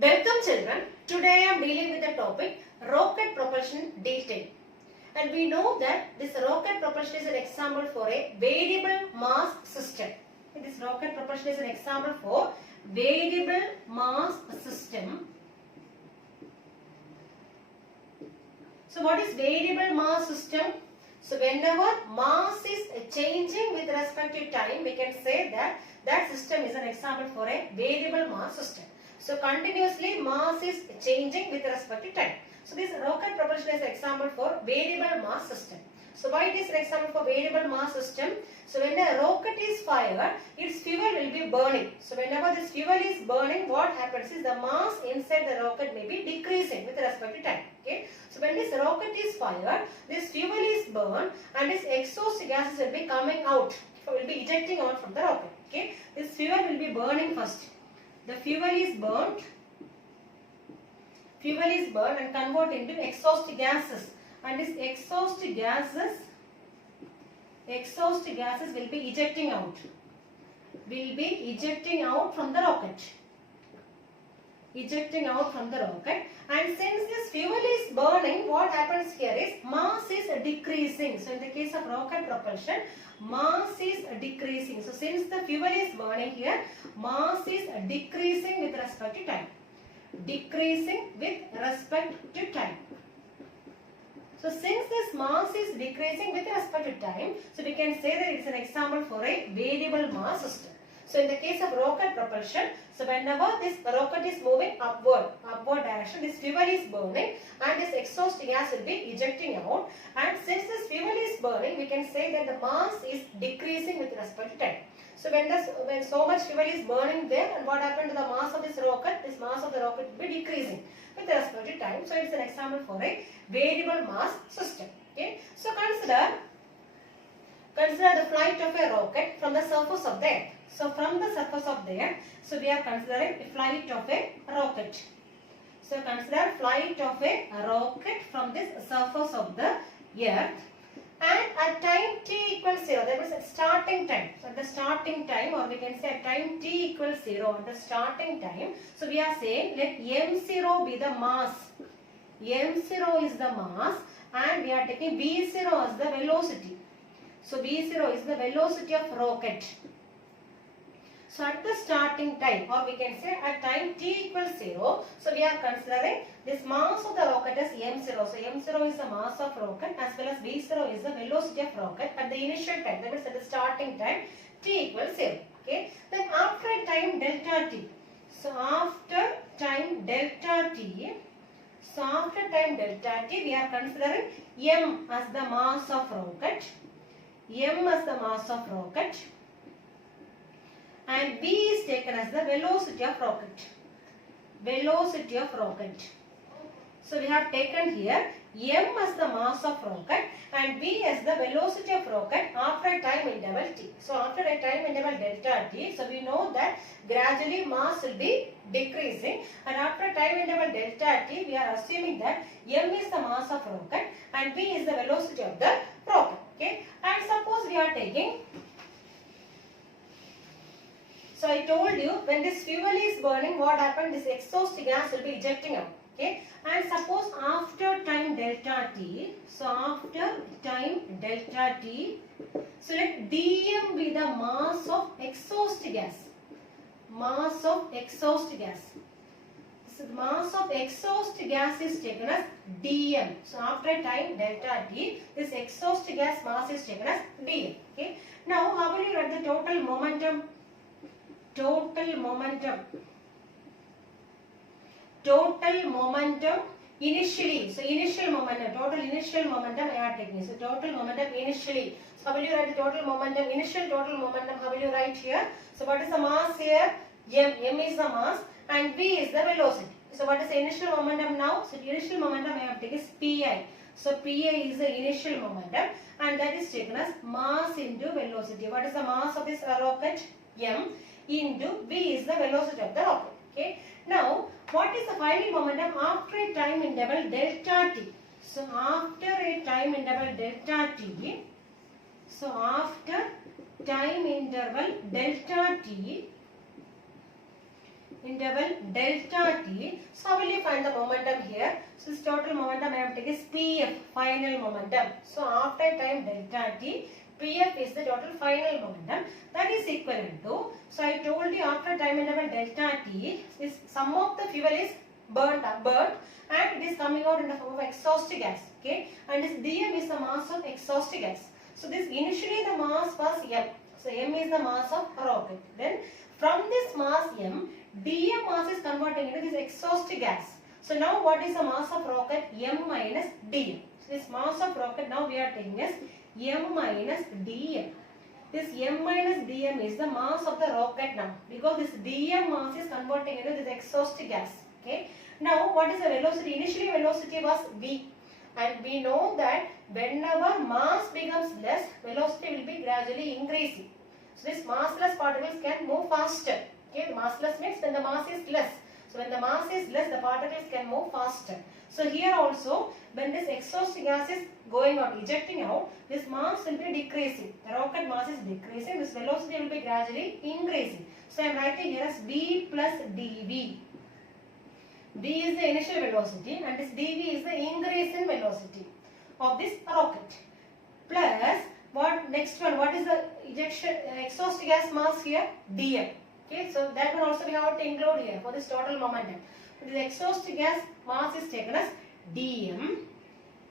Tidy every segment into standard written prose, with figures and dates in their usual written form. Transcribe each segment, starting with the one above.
Welcome children. Today I am dealing with the topic rocket propulsion detail. And we know that this rocket propulsion is an example for a variable mass system. This rocket propulsion is an example for variable mass system. So what is variable mass system? So whenever mass is changing with respect to time, we can say that that system is an example for a variable mass system. So continuously mass is changing with respect to time. So this rocket propulsion is an example for variable mass system. So why it is an example for variable mass system? So when a rocket is fired, its fuel will be burning. So whenever this fuel is burning, what happens is the mass inside the rocket may be decreasing with respect to time. Okay. So when this rocket is fired, this fuel is burned and this exhaust gases will be coming out. Will be ejecting out from the rocket. Okay. This fuel will be burning first. The fuel is burnt and convert into exhaust gases, and this exhaust gases will be ejecting out from the rocket, and since this fuel is burning, what happens here is mass is decreasing. So in the case of rocket propulsion, mass is decreasing. So since the fuel is burning here, mass is decreasing with respect to time. So since this mass is decreasing with respect to time, so we can say that it's an example for a variable mass system. So in the case of rocket propulsion, so whenever this rocket is moving upward direction, this fuel is burning and this exhaust gas will be ejecting out, and since this fuel is burning, we can say that the mass is decreasing with respect to time. So when so much fuel is burning there, and what happened to the mass of this rocket? This mass of the rocket will be decreasing with respect to time. So it's an example for a variable mass system. Okay. So consider the flight of a rocket from the surface of the earth. So from the surface of the earth, so we are considering the flight of a rocket. So consider flight of a rocket from this surface of the earth, and at time t equals 0, that means at starting time. So at the starting time, or we can say at time t equals 0, at the starting time, so we are saying let m0 be the mass. M0 is the mass, and we are taking v0 as the velocity. So v0 is the velocity of rocket. So at the starting time, or we can say at time t equals 0, so we are considering this mass of the rocket as m0. So m0 is the mass of rocket as well as v0 is the velocity of rocket at the initial time, that means at the starting time t equals 0. Okay. Then after a time delta t, so after time delta t, we are considering m as the mass of rocket, and v is taken as the velocity of rocket. So we have taken here m as the mass of rocket and v as the velocity of rocket after a time interval t. So after a time interval delta t, so we know that gradually mass will be decreasing, and after a time interval delta t, we are assuming that m is the mass of rocket and v is the velocity of the rocket. Okay, and suppose we are taking, so I told you when this fuel is burning, what happened? This exhaust gas will be ejecting out. Okay, and suppose after time delta t, so let dm be the mass of exhaust gas. So the mass of exhaust gas is taken as dm. So after time delta t, this exhaust gas mass is taken as dm. Okay. Now how will you write the total momentum initially? So total initial momentum I am taking. So total momentum initially. So how will you write the total momentum? Initial total momentum, how will you write here? So what is the mass here? M is the mass and v is the velocity. So what is the initial momentum now? So the initial momentum I am taking is pi. So pi is the initial momentum, and that is taken as mass into velocity. What is the mass of this rocket? M into v is the velocity of the rocket. Okay. Now what is the final momentum after a time interval delta t? So after a time interval delta t, interval delta t. So how will you find the momentum here? So this total momentum I have taken is Pf, final momentum. So after time delta t, Pf is the total final momentum. That is equivalent to, so I told you after time interval delta t, is some of the fuel is burnt and it is coming out in the form of exhaust gas. Okay, and this dm is the mass of exhaust gas. So this initially the mass was m. So m is the mass of rocket. Then from this mass m, dm mass is converting into this exhaust gas. So now what is the mass of rocket? M minus dm. So this mass of rocket now we are taking as m minus dm. This m minus dm is the mass of the rocket now, because this dm mass is converting into this exhaust gas. Okay. Now what is the velocity? Initially velocity was v, and we know that whenever mass becomes less, velocity will be gradually increasing. So this massless particles can move faster. Okay, the massless means when the mass is less. So when the mass is less, the particles can move faster. So here also, when this exhaust gas is going out, ejecting out, this mass will be decreasing. The rocket mass is decreasing. This velocity will be gradually increasing. So I am writing here as v plus dv. V is the initial velocity and this dv is the increase in velocity of this rocket. Plus, what next one? What is the ejection exhaust gas mass here? Dm. Okay, so that one also we have to include here for this total momentum. So the exhaust gas mass is taken as dm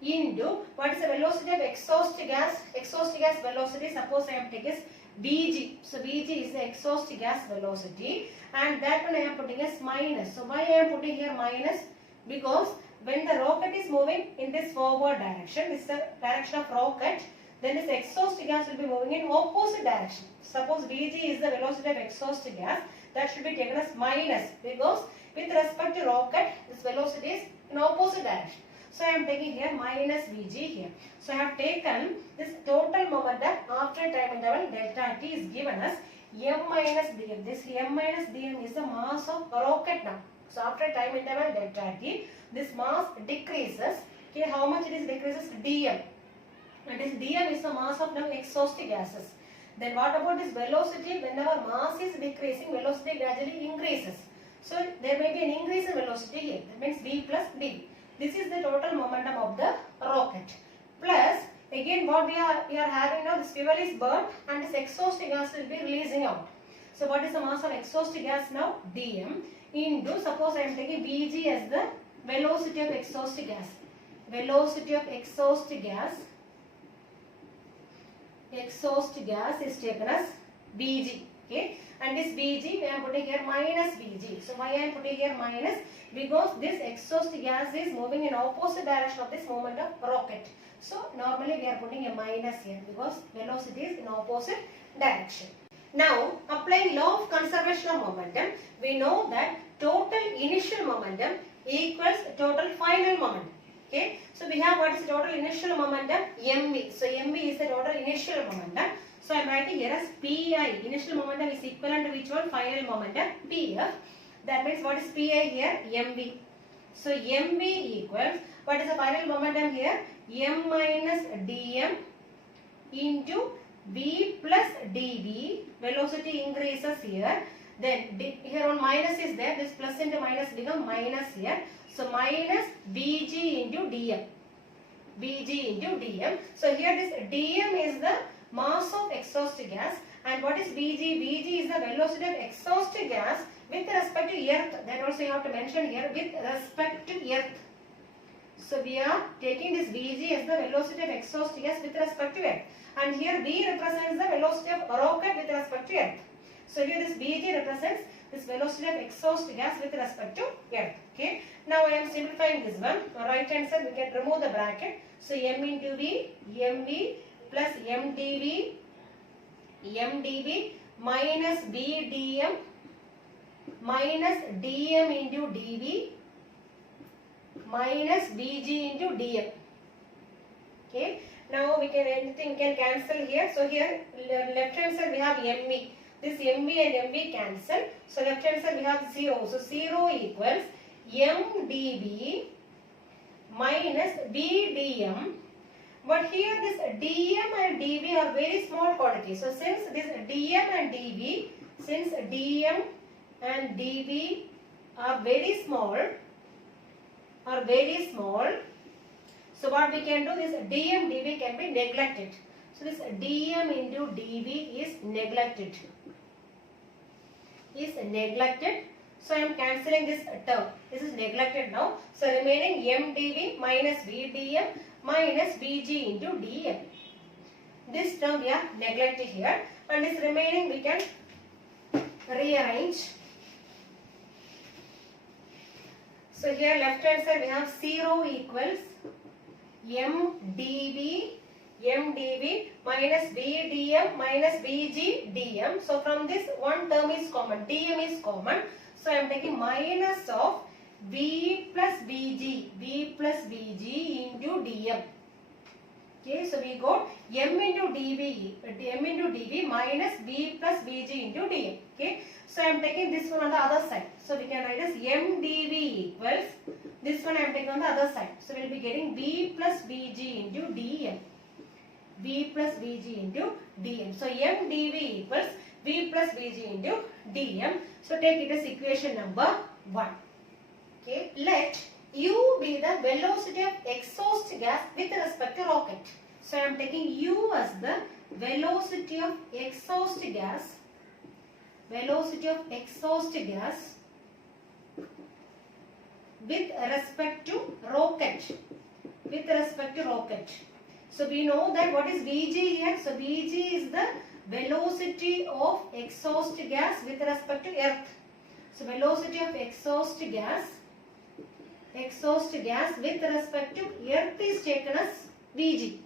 into what is the velocity of exhaust gas? Exhaust gas velocity, suppose I am taking as Vg. So Vg is the exhaust gas velocity, and that one I am putting as minus. So why I am putting here minus? Because when the rocket is moving in this forward direction, this is the direction of rocket, then this exhaust gas will be moving in opposite direction. Suppose Vg is the velocity of exhaust gas, that should be taken as minus, because with respect to rocket, this velocity is in opposite direction. So I am taking here minus Vg here. So I have taken this total momentum after time interval delta t is given as m minus dm. This m minus dm is the mass of rocket now. So after time interval delta t, this mass decreases. Okay, how much it is decreases? Dm. And this dm is the mass of now exhaust gases. Then what about this velocity? Whenever mass is decreasing, velocity gradually increases. So there may be an increase in velocity here. That means v plus dv. This is the total momentum of the rocket. Plus, again what we are having now, this fuel is burnt and this exhaust gas will be releasing out. So what is the mass of exhaust gas now? Dm into, suppose I am taking Vg as the velocity of exhaust gas. Velocity of exhaust gas is taken as Vg. Okay, and this Vg I am putting here minus Vg. So why I am putting here minus? Because this exhaust gas is moving in opposite direction of this movement of rocket. So normally we are putting a minus here because velocity is in opposite direction. Now applying law of conservation of momentum, we know that total initial momentum equals total final momentum. Okay, so we have what is the total initial momentum? mv. So mv is the total initial momentum. So I am writing here as pi. Initial momentum is equivalent to which one? Final momentum pf. That means what is pi here? mv. So mv equals, what is the final momentum here? M minus dm into v plus dv. Velocity increases here. Then here one minus is there. This plus into minus become minus here. So minus Vg into dm. Vg into dm. So here this dm is the mass of exhaust gas, and what is Vg? Vg is the velocity of exhaust gas with respect to earth. That also you have to mention here, with respect to earth. So we are taking this Vg as the velocity of exhaust gas with respect to earth, and here V represents the velocity of rocket with respect to earth. So here this Vg represents this velocity of exhaust gas with respect to earth. Okay. Now I am simplifying this one. On right hand side we can remove the bracket. So m into v, mv plus mdv minus v dm minus dm into dv minus vg into dm. Okay. Now we can anything can cancel here. So here left hand side we have mv. This mv and mv cancel. So left hand side we have 0. So 0 equals mdv minus vdm. But here this dm and dv are very small quantities. So since this dm and dv, since dm and dv are very small, are very small. So what we can do, this dm dv can be neglected. So this dm into dv is neglected. Is neglected. So I am cancelling this term. This is neglected now. So remaining m dv minus v dm minus vg into dm. This term we are neglected here, and this remaining we can rearrange. So here left hand side we have 0 equals m dv minus v dm minus vg dm. So from this one term is common, dm is common. So I am taking minus of v plus vg into dm. Okay, so we got m into dv minus v plus vg into dm. Okay, so I am taking this one on the other side. So we can write as m dv equals, this one I am taking on the other side. So we will be getting v plus vg into dm. V plus vg into dm. So m dv equals v plus vg into dm. So take it as equation number 1. Okay, let u be the velocity of exhaust gas with respect to rocket. So I am taking u as the velocity of exhaust gas, velocity of exhaust gas with respect to rocket, with respect to rocket. So we know that what is Vg here. So Vg is the velocity of exhaust gas with respect to earth. So velocity of exhaust gas with respect to earth is taken as Vg.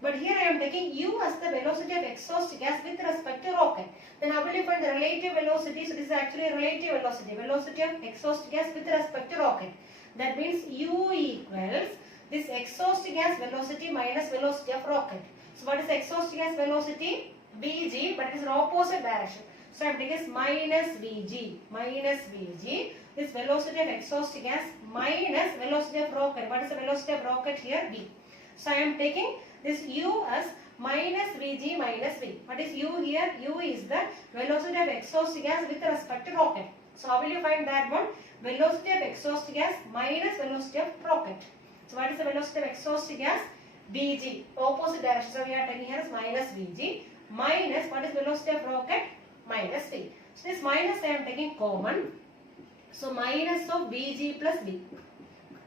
But here I am taking u as the velocity of exhaust gas with respect to rocket. Then how will you find the relative velocity? So this is actually relative velocity, velocity of exhaust gas with respect to rocket. That means u equals this exhaust gas velocity minus velocity of rocket. So what is exhaust gas velocity? Vg, but it is in opposite direction. So I am taking minus Vg, this velocity of exhaust gas minus velocity of rocket. What is the velocity of rocket here? V. So I am taking this u as minus Vg minus V. What is u here? U is the velocity of exhaust gas with respect to rocket. So how will you find that one? Velocity of exhaust gas minus velocity of rocket. So what is the velocity of exhaust gas? Vg, opposite direction. So we are taking here as minus Vg minus what is velocity of rocket? Minus V. So this minus I am taking common. So minus of Vg plus V.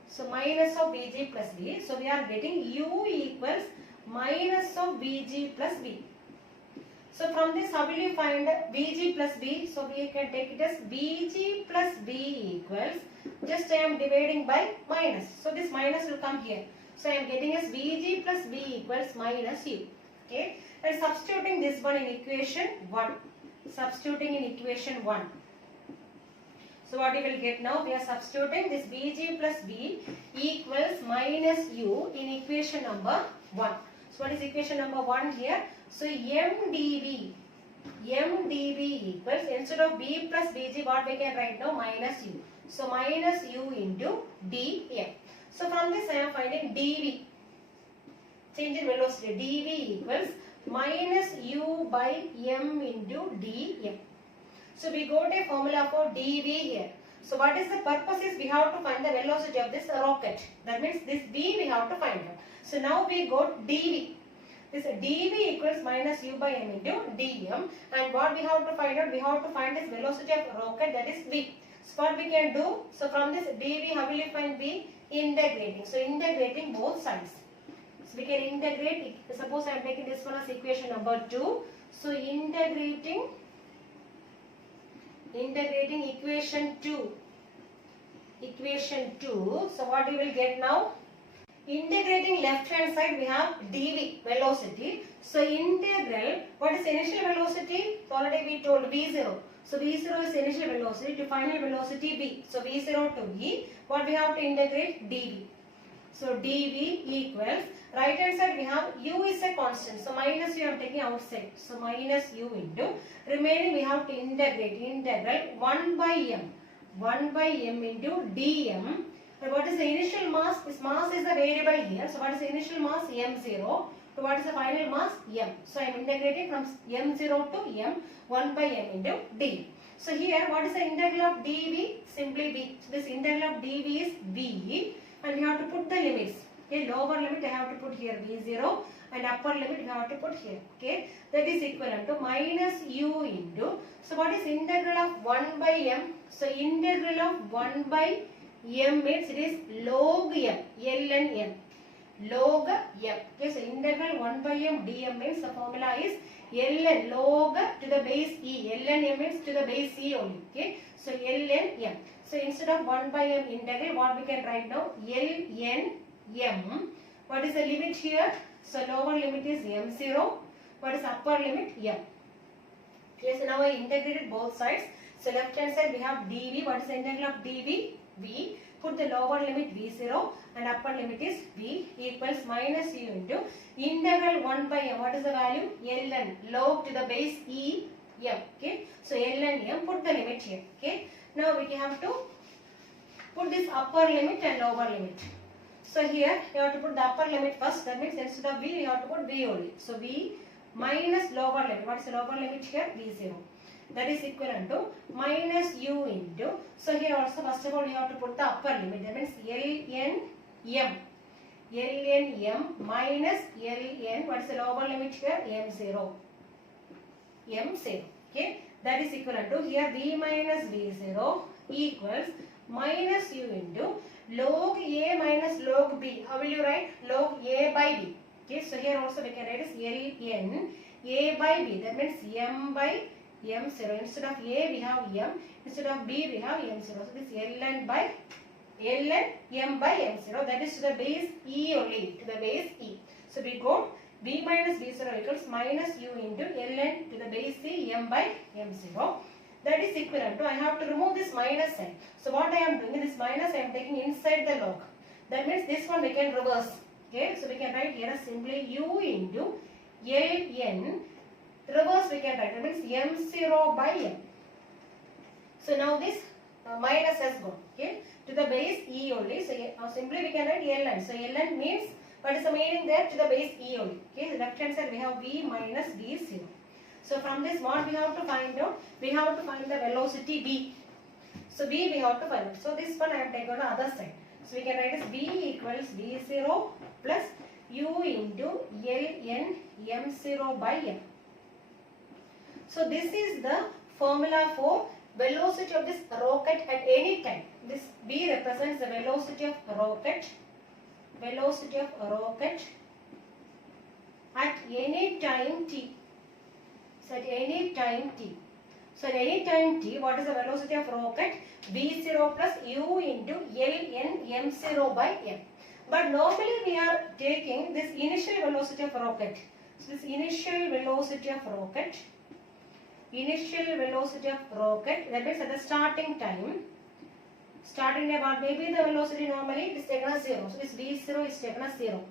So minus of Vg plus V. So we are getting u equals minus of Vg plus V. So from this how will you find Vg plus V? So we can take it as Vg plus V equals, just I am dividing by minus. So this minus will come here. So I am getting as Vg plus V equals minus u. Okay. And substituting this one in equation 1. Substituting in equation 1. So what you will get now? We are substituting this Vg plus V equals minus u in equation number 1. So what is equation number 1 here? So m dv equals, instead of v plus Vg, what we can write now? Minus u. So minus u into dm. So from this I am finding dv, change in velocity, dv equals minus u by m into dm. So we got a formula for dv here. So what is the purpose is we have to find the velocity of this rocket. That means this v we have to find out. So now we got dv. This dv equals minus u by m into dm. And what we have to find out? We have to find this velocity of rocket, that is v. So what we can do? So from this dv, how will you find v? Integrating. So integrating both sides. So we can integrate. Suppose I am taking this one as equation number 2. So integrating equation 2. So what we will get now? Integrating left hand side we have dv, velocity. So integral, what is initial velocity? Already we told v0. So v0 is initial velocity to final velocity v. So v0 to v, what we have to integrate? Dv. So dv equals, right hand side we have u is a constant. So minus u I am taking outside. So minus u into, remaining we have to integrate, integral 1 by m into dm. And what is the initial mass? This mass is the variable here. So what is the initial mass? m0. to what is the final mass? M. So I am integrating from m0 to m, 1 by m into d. So here what is the integral of dv? Simply v. So this integral of dv is v, and we have to put the limits. Okay, lower limit I have to put here v0 and upper limit we have to put here. Okay, that is equivalent to minus u into. So what is integral of 1 by m? So integral of 1 by m means it is log m, ln m. Log m. Okay, so integral 1 by m dm means the formula is ln log to the base e. Ln m means to the base e only. Okay, so ln m. So instead of 1 by m integral, what we can write now? Ln m. What is the limit here? So lower limit is m0. What is upper limit? M. Okay, so now I integrated both sides. So left hand side we have dv. What is the integral of dv? V. Put the lower limit v0 and upper limit is v equals minus u into integral 1 by m. What is the value? Ln log to the base e m. Okay, so ln m. Put the limit here. Okay, now we have to put this upper limit and lower limit. So here you have to put the upper limit first. That means instead of v, you have to put v only. So v minus lower limit. What is the lower limit here? v0. That is equivalent to minus u into. So here also first of all you have to put the upper limit. That means ln m. Ln m minus ln. What is the lower limit here? m0. m0. Okay. That is equivalent to here v minus v0 equals minus u into log a minus log b. How will you write? Log a by b. Okay, so here also we can write as ln a by b. That means m by m0. Instead of a we have m. Instead of b we have m0. So this ln by ln m by m0. That is to the base e only. To the base e. So we got b minus b0 equals minus u into ln to the base e m by m0. That is equivalent to, I have to remove this minus sign. So what I am doing, this minus I am taking inside the log. That means this one we can reverse. Okay, so we can write here simply u into ln. Reverse we can write. That means m0 by m. So now this minus has gone. Okay, to the base e only. So simply we can write ln. So ln means what is the meaning there? To the base e only. Okay, the left hand side we have v minus v0. So from this what we have to find out? We have to find the velocity v. So v we have to find out. So this one I have taken on the other side. So we can write as v equals v0 plus u into ln m0 by m. So this is the formula for velocity of this rocket at any time. This v represents the velocity of rocket. Velocity of rocket at any time t. So at any time t. So at any time t, what is the velocity of rocket? v0 plus u into ln m0 by m. But normally we are taking this initial velocity of rocket. So this initial velocity of rocket. Initial velocity of rocket, that means at the starting time. Starting about maybe the velocity normally is taken as 0. So this v0 is taken as 0.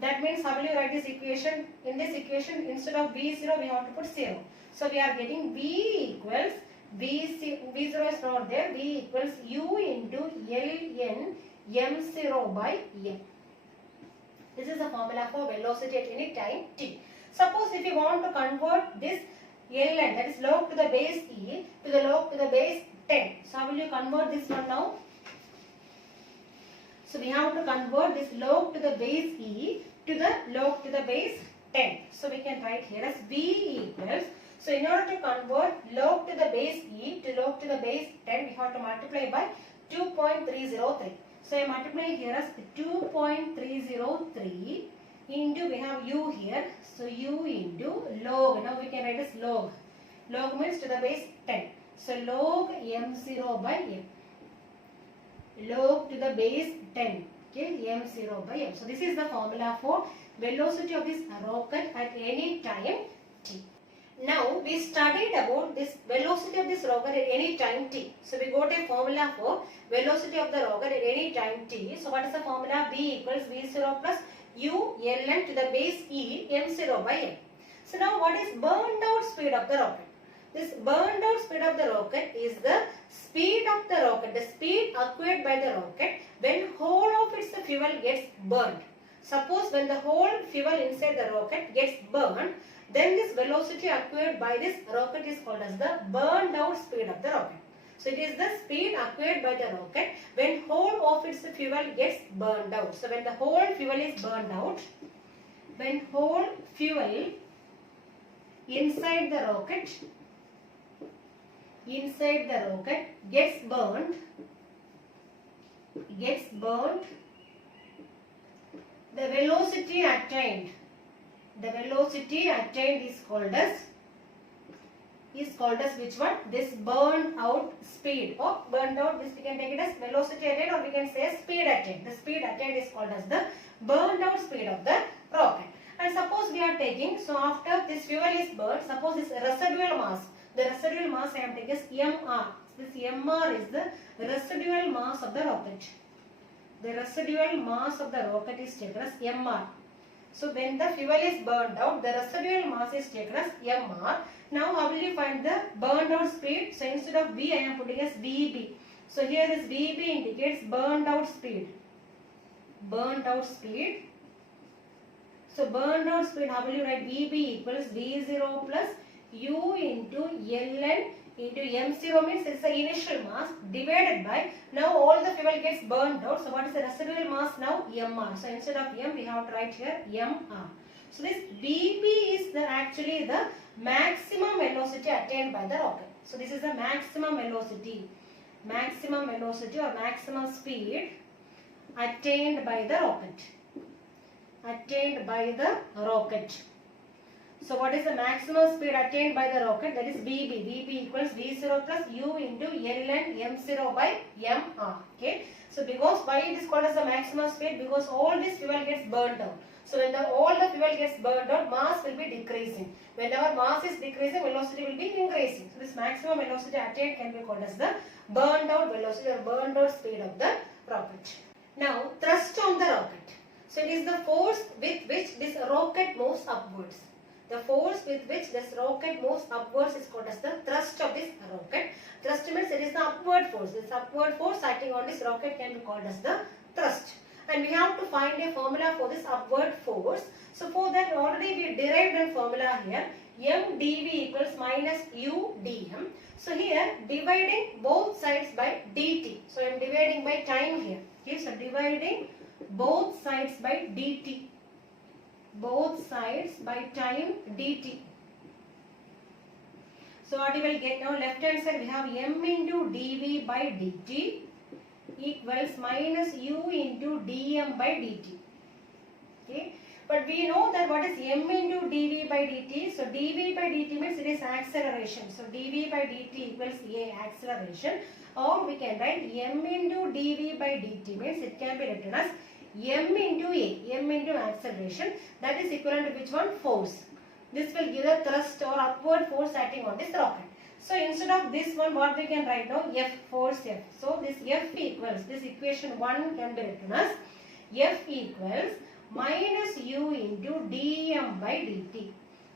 That means how will you write this equation? In this equation, instead of v0, we have to put 0. So we are getting v equals, v0 is not there, v equals u into ln m0 by m. This is the formula for velocity at any time t. Suppose if you want to convert this ln, that is log to the base e, to the log to the base 10. So how will you convert this one now? So we have to convert this log to the base e to the log to the base 10. So we can write here as v equals. So in order to convert log to the base e to log to the base 10, we have to multiply by 2.303. So I multiply here as 2.303 into, we have u here. So u into log. Now we can write as log. Log means to the base 10. So log m0 by m. Log to the base 10. Okay, m0 by m. So this is the formula for velocity of this rocket at any time t. Now we studied about this velocity of this rocket at any time t. So we got a formula for velocity of the rocket at any time t. So what is the formula? V equals v0 plus u ln to the base e m0 by m. So now what is burned out speed of the rocket? This burned out speed of the rocket is the speed of the rocket, the speed acquired by the rocket when whole of its fuel gets burned. Suppose when the whole fuel inside the rocket gets burned, then this velocity acquired by this rocket is called as the burned out speed of the rocket. So it is the speed acquired by the rocket when whole of its fuel gets burned out. So when the whole fuel is burned out, when whole fuel inside the rocket gets burned, the velocity attained is called as which one? This burned out speed. Or burned out, this we can take it as velocity attained, or we can say speed attained. The speed attained is called as the burned out speed of the rocket. And suppose we are taking, so after this fuel is burned, suppose this residual mass, the residual mass I am taking is mr. This mr is the residual mass of the rocket. The residual mass of the rocket is taken as mr. So when the fuel is burned out, the residual mass is taken as mr. Now how will you find the burned out speed? So instead of V, I am putting as Vb. So here this Vb indicates burned out speed. Burned out speed. So burned out speed, how will you write? Vb equals V0 plus U into Ln into M0 means it's the initial mass divided by, now all the fuel gets burned out. So what is the residual mass now? mr. So instead of m, we have to write here mr. So this Vb is actually the maximum velocity attained by the rocket. So this is the maximum velocity or maximum speed attained by the rocket. So what is the maximum speed attained by the rocket? That is Vb. Vb equals V0 plus U into Ln M0 by mr. Okay. So because why it is called as the maximum speed? Because all this fuel gets burned out. So when all the fuel gets burned out, mass will be decreasing. Whenever mass is decreasing, velocity will be increasing. So this maximum velocity attained can be called as the burned out velocity or burned out speed of the rocket. Now thrust on the rocket. So it is the force with which this rocket moves upwards. The force with which this rocket moves upwards is called as the thrust of this rocket. Thrust means it is the upward force. This upward force acting on this rocket can be called as the thrust. And we have to find a formula for this upward force. So for that already we derived a formula here. M dV equals minus U dm. So here dividing both sides by dt. So I am dividing by time here. Okay, so dividing both sides by dt. Both sides by time dt. So what you will get now? Left hand side we have m into dv by dt equals minus u into dm by dt. Okay. But we know that what is m into dv by dt? So dv by dt means it is acceleration. So dv by dt equals a acceleration. Or we can write m into dv by dt means it can be written as m into a, m into acceleration, that is equivalent to which one? Force. This will give a thrust or upward force acting on this rocket. So instead of this one, what we can write now? F, force F. So this F equals, this equation 1 can be written as F equals minus u into dm by dt.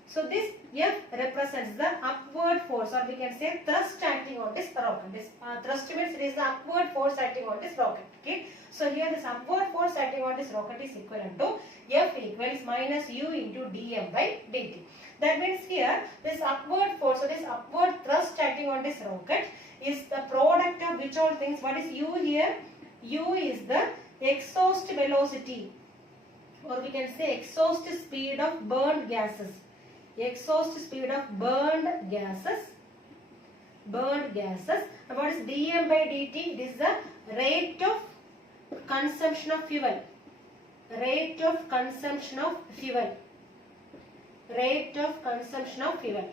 So this F represents the upward force, or we can say thrust acting on this rocket. This thrust means it is the upward force acting on this rocket. Okay. So here this upward force acting on this rocket is equivalent to F equals minus u into dm by dt. That means here this upward force, so this upward thrust acting on this rocket is the product of which all things? What is u here? U is the exhaust velocity, or we can say exhaust speed of burned gases. Exhaust speed of burned gases. And what is dm by dt? It is the rate of consumption of fuel. Rate of consumption of fuel.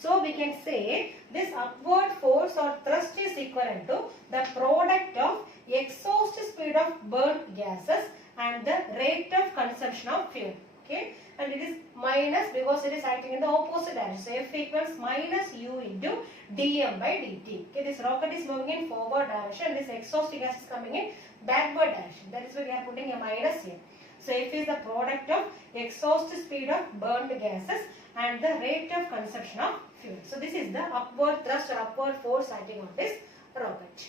So we can say this upward force or thrust is equivalent to the product of exhaust speed of burnt gases and the rate of consumption of fuel. Okay, and it is minus because it is acting in the opposite direction. So F equals minus u into dm by dt. Okay, this rocket is moving in forward direction. This exhaust gas is coming in backward direction. That is why we are putting a minus here. So F is the product of exhaust speed of burned gases and the rate of consumption of fuel. So this is the upward thrust or upward force acting on this rocket.